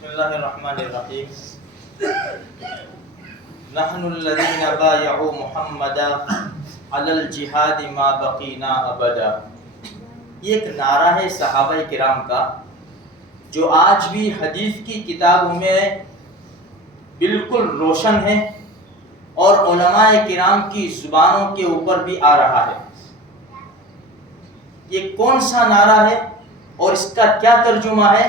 بسم اللہ الرحمن الرحیم نحن الذین بایعوا محمدا علی الجہاد ما بقینا ابدا. یہ ایک نعرہ ہے صحابہ کرام کا جو آج بھی حدیث کی کتابوں میں بالکل روشن ہے اور علماء کرام کی زبانوں کے اوپر بھی آ رہا ہے. یہ کون سا نعرہ ہے اور اس کا کیا ترجمہ ہے؟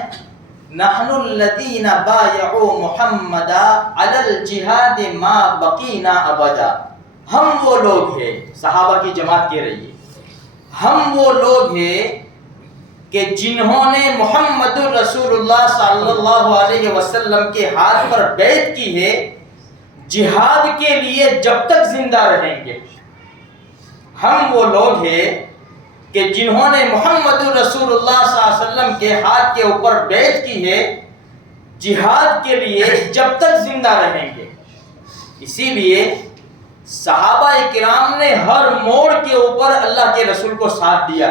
نحن الذین بایعوا محمدا علی الجہاد ما بقینا ابدا. ہم وہ لوگ ہیں، صحابہ کی جماعت کہہ رہی ہے، ہم وہ لوگ ہیں کہ جنہوں نے محمد رسول اللہ صلی اللہ علیہ وسلم کے ہاتھ پر بیعت کی ہے جہاد کے لیے جب تک زندہ رہیں گے. ہم وہ لوگ ہیں کہ جنہوں نے محمد رسول اللہ صلی اللہ علیہ وسلم کے ہاتھ کے اوپر بیعت کی ہے جہاد کے لیے جب تک زندہ رہیں گے. اسی لیے صحابہ کرام نے ہر موڑ کے اوپر اللہ کے رسول کو ساتھ دیا.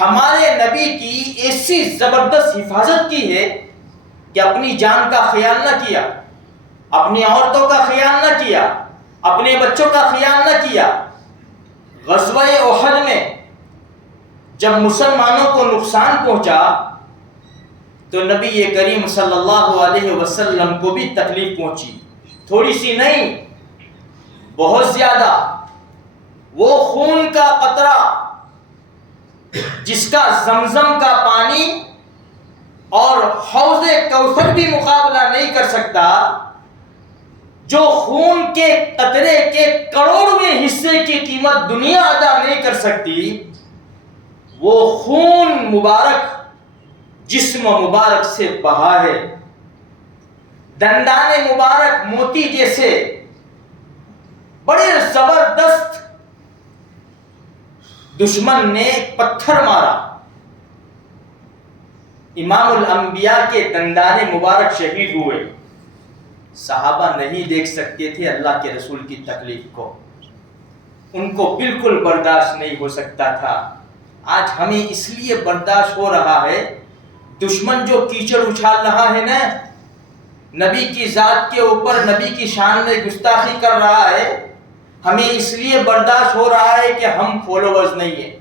ہمارے نبی کی ایسی زبردست حفاظت کی ہے کہ اپنی جان کا خیال نہ کیا، اپنی عورتوں کا خیال نہ کیا، اپنے بچوں کا خیال نہ کیا. غزوہ احد میں جب مسلمانوں کو نقصان پہنچا تو نبی کریم صلی اللہ علیہ وسلم کو بھی تکلیف پہنچی، تھوڑی سی نہیں، بہت زیادہ. وہ خون کا قطرہ جس کا زمزم کا پانی اور حوض کوثر بھی مقابلہ نہیں کر سکتا، جو خون کے قطرے کے کروڑویں حصے کی قیمت دنیا ادا نہیں کر سکتی، وہ خون مبارک جسم مبارک سے بہا ہے. دندان مبارک موتی جیسے بڑے زبردست دشمن نے پتھر مارا، امام الانبیاء کے دندان مبارک شہید ہوئے. صحابہ نہیں دیکھ سکتے تھے اللہ کے رسول کی تکلیف کو، ان کو بالکل برداشت نہیں ہو سکتا تھا. آج ہمیں اس لیے برداشت ہو رہا ہے، دشمن جو کیچڑ اچھال رہا ہے نا، نبی کی ذات کے اوپر نبی کی شان میں گستاخی کر رہا ہے، ہمیں اس لیے برداشت ہو رہا ہے کہ ہم فالوورز نہیں ہیں.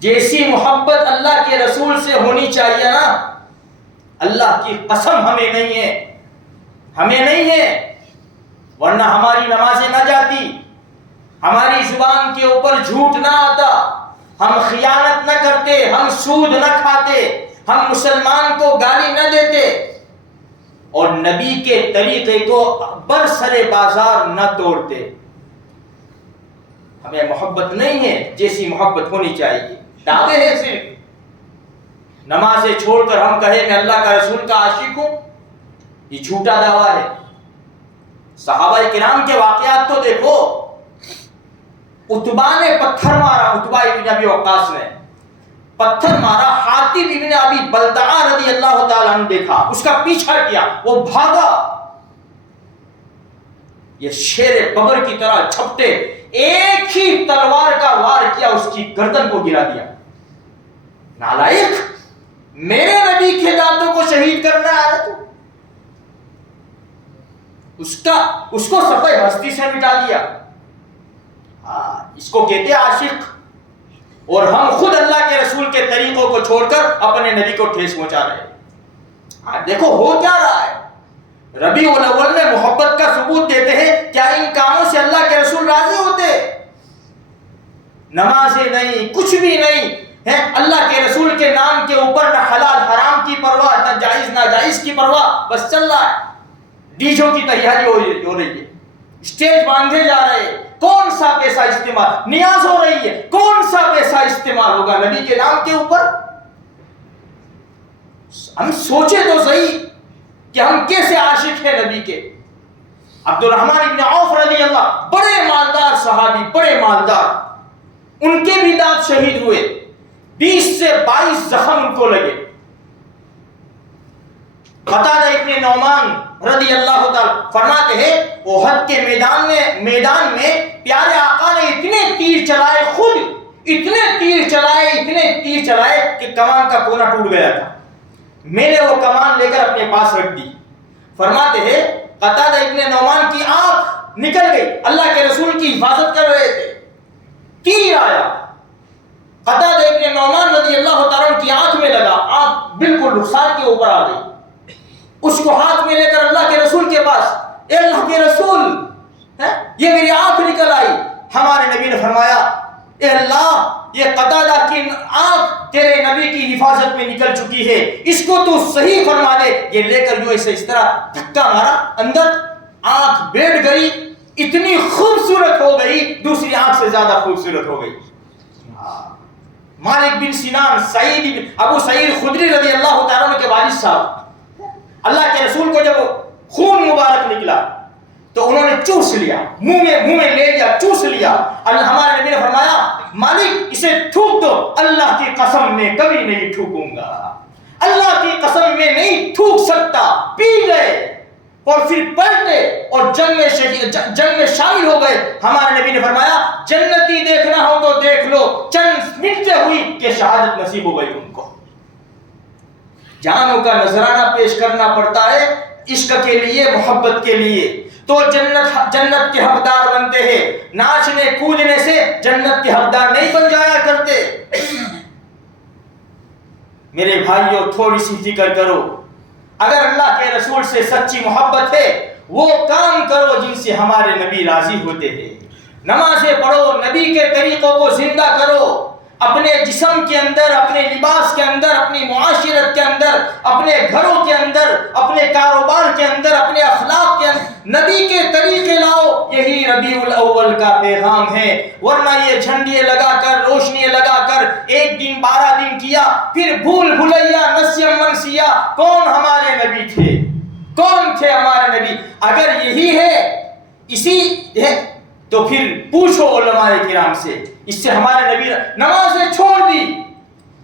جیسی محبت اللہ کے رسول سے ہونی چاہیے نا، اللہ کی قسم ہمیں نہیں ہے، ہمیں نہیں ہے. ورنہ ہماری نمازیں نہ جاتی، ہماری زبان کے اوپر جھوٹ نہ آتا، ہم خیانت نہ کرتے، ہم سود نہ کھاتے، ہم مسلمان کو گالی نہ دیتے اور نبی کے طریقے کو برسر بازار نہ توڑتے. ہمیں محبت نہیں ہے جیسی محبت ہونی چاہیے. دعوے ہیں صرف، نمازیں چھوڑ کر ہم کہیں میں اللہ کا رسول کا عاشق ہوں، یہ جھوٹا دعویٰ ہے. صحابہ کرام کے واقعات تو دیکھو. عتبہ نے پتھر مارا، عتبہ ابن ابی وقاص نے پتھر مارا. حاتب ابن ابی بلتعہ رضی اللہ تعالیٰ عنہ دیکھا، اس کا پیچھا کیا، وہ بھاگا. یہ شیر ببر کی طرح جھپٹے ایک ہی تلوار کا وار کیا، اس کی گردن کو گرا دیا. نالائق، میرے نبی کے دانتوں کو شہید کرنا آیا تو اس کو صفحہ ہستی سے مٹا دیا. اس کو کہتے عاشق، اور ہم خود اللہ کے رسول کے طریقوں کو چھوڑ کر اپنے نبی کو ٹھیس پہنچا رہے ہیں. دیکھو ہو کیا رہا ہے. ربیع الاول میں محبت کا ثبوت دیتے ہیں، کیا ان کاموں سے اللہ کے رسول راضی ہوتے؟ نمازیں نہیں، کچھ بھی نہیں ہے. اللہ کے رسول کے نام کے اوپر نہ حلال حرام کی پرواہ، نہ جائز ناجائز کی پرواہ، بس چل رہا ہے. ڈیجوں کی تیاری ہو رہی ہے، اسٹیج باندھے جا رہے ہیں. کون سا پیسہ استعمال، نیاز ہو رہی ہے، کون سا پیسہ استعمال ہوگا نبی کے نام کے اوپر؟ ہم سوچے تو صحیح کہ ہم کیسے عاشق ہیں نبی کے. عبد الرحمن ابن عوف رضی اللہ، بڑے مالدار صحابی، بڑے مالدار، ان کے بھی دانت شہید ہوئے. 20 سے 22 زخم ان کو لگے. قتادہ ابن نعمان رضی اللہ تعالی فرماتے ہیں احد کے میدان میں پیارے آقا نے اتنے تیر چلائے، خود اتنے تیر چلائے کہ کمان کا کونا ٹوٹ گیا تھا. میں نے وہ کمان لے کر اپنے پاس رکھ دی. فرماتے ہیں قتادہ ابن نعمان کی آنکھ نکل گئی, اللہ کے رسول کی حفاظت کر رہے تھے, تیر آیا, قتادہ ابن نعمان رضی اللہ تعالیٰ عنہ کی آنکھ میں لگا, آنکھ بالکل رخسار کے اوپر آ گئی. اس کو ہاتھ میں لے کر اللہ کے رسول کے پاس, اے اللہ کے رسول یہ میری آنکھ نکل آئی. ہمارے نبی نے فرمایا اے اللہ یہ قتادہ کی آنکھ تیرے نبی کی حفاظت میں نکل چکی ہے, اس کو تو صحیح فرما دے. یہ لے کر جو اسے اس طرح دھکا مارا, اندر آنکھ بیٹھ گئی, اتنی خوبصورت ہو گئی, دوسری آنکھ سے زیادہ خوبصورت ہو گئی. مالک بن سنان, ابو سعید خدری رضی اللہ تعالیٰ عنہ کے والد صاحب, اللہ کے رسول کو جب خون مبارک نکلا تو انہوں نے چوس لیا, منہ میں لے لیا, چوس لیا. ہمارے نبی نے فرمایا مالک اسے تھوک دو. اللہ کی قسم میں کبھی نہیں تھوکوں گا, اللہ کی قسم میں نہیں تھوک سکتا. پی گئے اور پھر پلٹے اور جنگ میں شامل ہو گئے. ہمارے نبی نے فرمایا جنتی دیکھنا ہو تو دیکھ لو, چند منٹ ہوئی کہ شہادت نصیب ہو گئی ان کو. جانوں کا نذرانہ پیش کرنا پڑتا ہے عشق کے لیے, محبت کے لیے, تو جنت کے حقدار بنتے ہیں. ناچنے کودنے سے جنت کے حقدار نہیں بن جایا کرتے. میرے بھائیوں تھوڑی سی فکر کرو, اگر اللہ کے رسول سے سچی محبت ہے وہ کام کرو جن سے ہمارے نبی راضی ہوتے ہیں. نمازیں پڑھو, نبی کے طریقوں کو زندہ کرو, اپنے جسم کے اندر, اپنے لباس کے اندر, اپنی معاشرت کے اندر, اپنے گھروں کے اندر, اپنے کاروبار کے اندر, اپنے اخلاق کے اندر نبی کے طریقے لاؤ. یہی ربیع الاول کا پیغام ہے. ورنہ یہ جھنڈیاں لگا کر, روشنیاں لگا کر, ایک دن 12 دن کیا, پھر بھول بھلیا, نسیا منسیا. کون ہمارے نبی تھے, کون تھے ہمارے نبی؟ اگر یہی ہے, اسی ہے تو پھر پوچھو علماء کرام سے. اس سے ہمارے نبی نمازیں چھوڑ دی,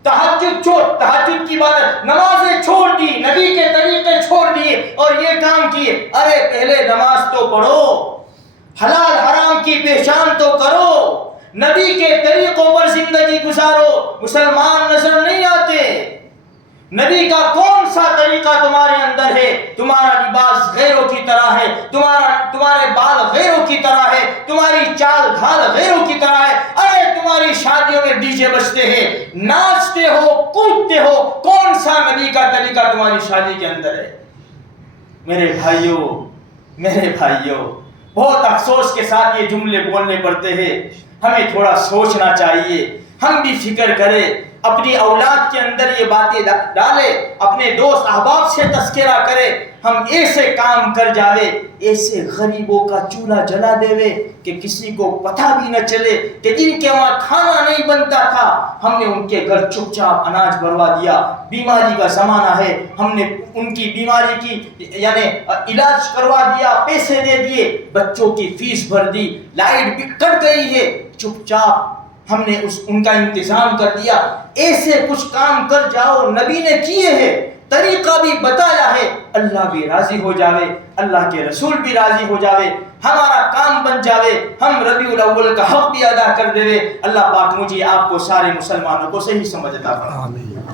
تہجد کی بات, نمازیں چھوڑ دی, نبی کے طریقے چھوڑ دیے اور یہ کام کیے. ارے پہلے نماز تو پڑھو, حلال حرام کی پہچان تو کرو, نبی کے طریقوں پر زندگی گزارو. مسلمان نظر نہیں آتے. نبی کا کون سا طریقہ تمہارے اندر ہے؟ تمہارا لباس غیروں کی طرح ہے, تمہارے بال غیروں کی طرح ہے, تمہاری چال ڈھال غیروں کی طرح ہے. ارے تمہاری شادیوں میں ڈی جے بجتے ہیں, ناچتے ہو, کودتے ہو, کون سا نبی کا طریقہ تمہاری شادی کے اندر ہے؟ میرے بھائیوں بہت افسوس کے ساتھ یہ جملے بولنے پڑتے ہیں. ہمیں تھوڑا سوچنا چاہیے, ہم بھی فکر کریں, اپنی اولاد کے اندر یہ باتیں ڈالے, اپنے دوست احباب سے تذکرہ کرے. ہم ایسے کام کر جاوے, ایسے غریبوں کا چولہا جلا دیوے کہ کسی کو پتہ بھی نہ چلے کہ جن کے وہاں کھانا نہیں بنتا تھا ہم نے ان کے گھر چپ چاپ اناج بھروا دیا. بیماری کا زمانہ ہے, ہم نے ان کی بیماری کی یعنی علاج کروا دیا, پیسے دے دیے, بچوں کی فیس بھر دی, لائٹ بھی کٹ گئی ہے, چپ چاپ ہم نے ان کا انتظام کر دیا. ایسے کچھ کام کر جاؤ, نبی نے کیے ہیں, طریقہ بھی بتایا ہے, اللہ بھی راضی ہو جاوے, اللہ کے رسول بھی راضی ہو جاوے, ہمارا کام بن جاوے, ہم ربیع الاول کا حق بھی ادا کر دے. اللہ پاک مجھے آپ کو سارے مسلمانوں کو صحیح سمجھ عطا فرمائے.